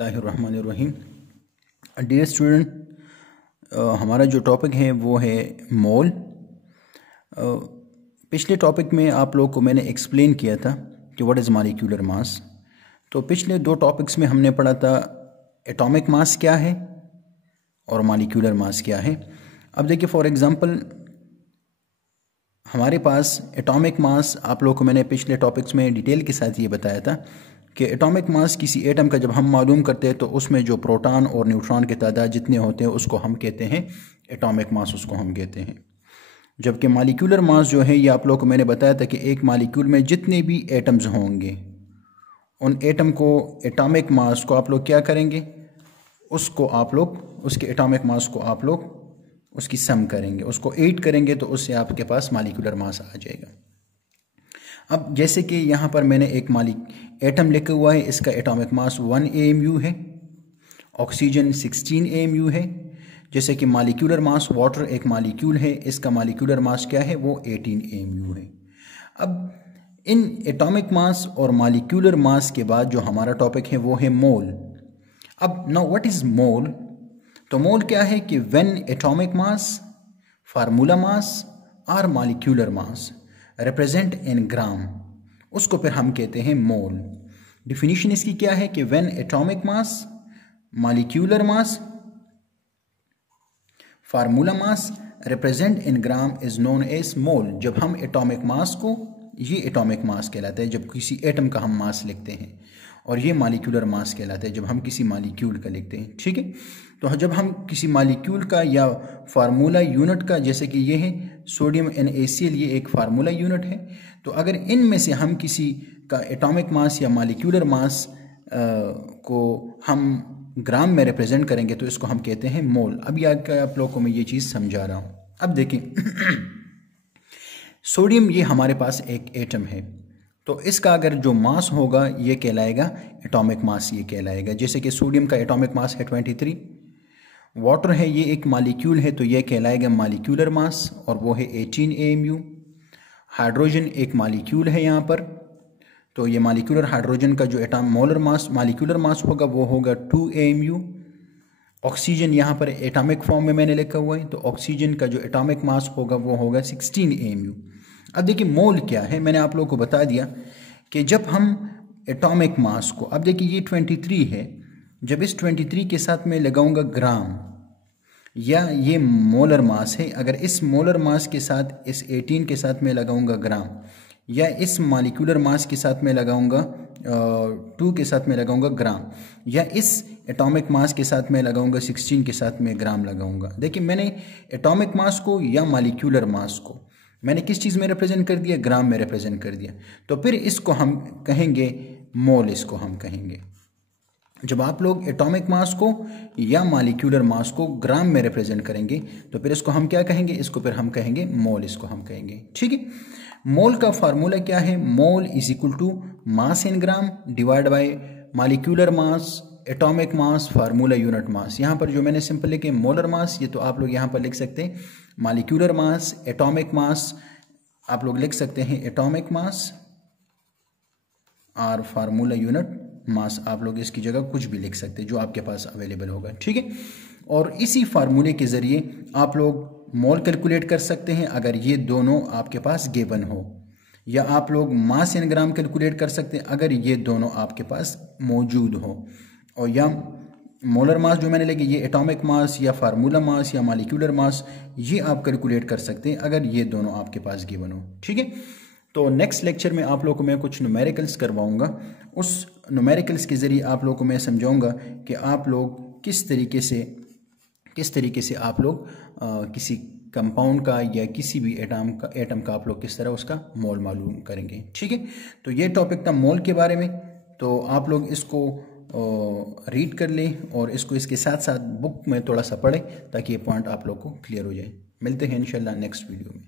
बिस्मिल्लाहिर्रहमानिर्रहीम। Dear student, हमारा जो टॉपिक है वो है मोल। पिछले टॉपिक में आप लोग को मैंने एक्सप्लेन किया था कि व्हाट इज़ मॉलिक्यूलर मास। तो पिछले दो टॉपिक्स में हमने पढ़ा था एटॉमिक मास क्या है और मॉलिक्यूलर मास क्या है। अब देखिए, फॉर एग्ज़ाम्पल हमारे पास एटॉमिक मास, आप लोग को मैंने पिछले टॉपिक्स में डिटेल के साथ ये बताया था कि एटॉमिक मास किसी एटम का जब हम मालूम करते हैं तो उसमें जो प्रोटॉन और न्यूट्रॉन के तादाद जितने होते हैं उसको हम कहते हैं एटॉमिक मास, उसको हम कहते हैं। जबकि मॉलिक्यूलर मास जो है, ये आप लोग को मैंने बताया था कि एक मॉलिक्यूल में जितने भी एटम्स होंगे उन एटम को, एटॉमिक मास को आप लोग क्या करेंगे, उसको आप लोग, उसके एटॉमिक मास को आप लोग उसकी सम करेंगे, उसको 8 करेंगे तो उससे आपके पास मॉलिक्यूलर मास आ जाएगा। अब जैसे कि यहाँ पर मैंने एक एटम लिखा हुआ है, इसका एटॉमिक मास 1 AMU है, ऑक्सीजन 16 AMU है। जैसे कि मॉलिक्यूलर मास, वाटर एक मॉलिक्यूल है, इसका मॉलिक्यूलर मास क्या है, वो 18 AMU है। अब इन एटॉमिक मास और मॉलिक्यूलर मास के बाद जो हमारा टॉपिक है वो है मोल। अब नाउ व्हाट इज मोल? तो मोल क्या है कि व्हेन एटॉमिक मास, फार्मूला मास और मॉलिक्यूलर मास रिप्रेजेंट इन ग्राम, उसको फिर हम कहते हैं मोल। डिफिनीशन इसकी क्या है कि when atomic mass, molecular mass, formula mass represent in gram is known as mole. जब हम एटॉमिक मास को, ये एटॉमिक मास कहलाता है जब किसी एटम का हम मास लिखते हैं, और ये मॉलिक्यूलर मास कहलाता है जब हम किसी मॉलिक्यूल का लिखते हैं। ठीक है, तो जब हम किसी मॉलिक्यूल का या फार्मूला यूनिट का, जैसे कि ये है सोडियम NaCl, ये एक फार्मूला यूनिट है, तो अगर इनमें से हम किसी का एटॉमिक मास या मॉलिक्यूलर मास को हम ग्राम में रिप्रेजेंट करेंगे तो इसको हम कहते हैं मोल। अभी आप लोगों को मैं ये चीज़ समझा रहा हूँ। अब देखिए सोडियम ये हमारे पास एक एटम है, तो इसका अगर जो मास होगा ये कहलाएगा एटॉमिक मास, ये कहलाएगा। जैसे कि सोडियम का एटॉमिक मास है 23, वाटर है ये एक मॉलिक्यूल है तो ये कहलाएगा मॉलिक्यूलर मास और वो है 18 AMU। हाइड्रोजन एक मॉलिक्यूल है यहाँ पर, तो ये मॉलिक्यूलर हाइड्रोजन का जो मोलर मास, मॉलिक्यूलर मास होगा वो होगा 2 AMU। ऑक्सीजन यहाँ पर एटॉमिक फॉर्म में मैंने लिखा हुआ है, तो ऑक्सीजन का जो एटॉमिक मास होगा वो होगा 16 AMU। अब देखिए मोल क्या है, मैंने आप लोगों को बता दिया कि जब हम एटॉमिक मास को, अब देखिए ये 23 है, जब इस 23 के साथ मैं लगाऊंगा ग्राम, या ये मोलर मास है, अगर इस मोलर मास के साथ इस 18 के साथ मैं लगाऊंगा ग्राम, या इस मॉलिक्यूलर मास के साथ मैं लगाऊंगा 2 के साथ मैं लगाऊंगा ग्राम, या इस एटॉमिक मास के साथ मैं लगाऊंगा 16 के साथ मैं ग्राम लगाऊंगा। देखिए मैंने एटॉमिक मास को या मॉलिक्यूलर मास को मैंने किस चीज़ में रिप्रेजेंट कर दिया, ग्राम में रिप्रेजेंट कर दिया, तो फिर इसको हम कहेंगे मोल, इसको हम कहेंगे। जब आप लोग एटॉमिक मास को या मॉलिक्यूलर मास को ग्राम में रिप्रेजेंट करेंगे तो फिर इसको हम क्या कहेंगे, इसको फिर हम कहेंगे मोल, इसको हम कहेंगे। ठीक है, मोल का फार्मूला क्या है, mole is equal to mass in gram divide by molecular mass, atomic mass, formula unit mass. यहाँ पर जो मैंने सिंपल लिखे मोलर मास, ये तो आप लोग यहाँ पर लिख सकते हैं मॉलिक्यूलर मास, एटॉमिक मास आप लोग लिख सकते हैं एटॉमिक मास, और फार्मूला यूनिट मास आप लोग इसकी जगह कुछ भी लिख सकते हैं जो आपके पास अवेलेबल होगा। ठीक है, और इसी फार्मूले के ज़रिए आप लोग मोल कैलकुलेट कर सकते हैं अगर ये दोनों आपके पास गिवन हो, या आप लोग मास इन ग्राम कैलकुलेट कर सकते हैं अगर ये दोनों आपके पास मौजूद हो, और या मोलर मास जो मैंने लिखी, ये एटॉमिक मास या फार्मूला मास या मॉलिक्यूलर मास, ये आप कैलकुलेट कर सकते हैं अगर ये दोनों आपके पास गिवन हो। ठीक है, तो नेक्स्ट लेक्चर में आप लोगों को मैं कुछ न्यूमेरिकल्स करवाऊंगा, उस न्यूमेरिकल्स के ज़रिए आप लोगों को मैं समझाऊंगा कि आप लोग किस तरीके से आप लोग किसी कंपाउंड का या किसी भी एटम का आप लोग किस तरह उसका मोल मालूम करेंगे। ठीक है, तो ये टॉपिक था मोल के बारे में, तो आप लोग इसको रीड कर लें और इसको इसके साथ साथ बुक में थोड़ा सा पढ़ें ताकि ये पॉइंट आप लोग को क्लियर हो जाए। मिलते हैं इंशाल्लाह नेक्स्ट वीडियो में।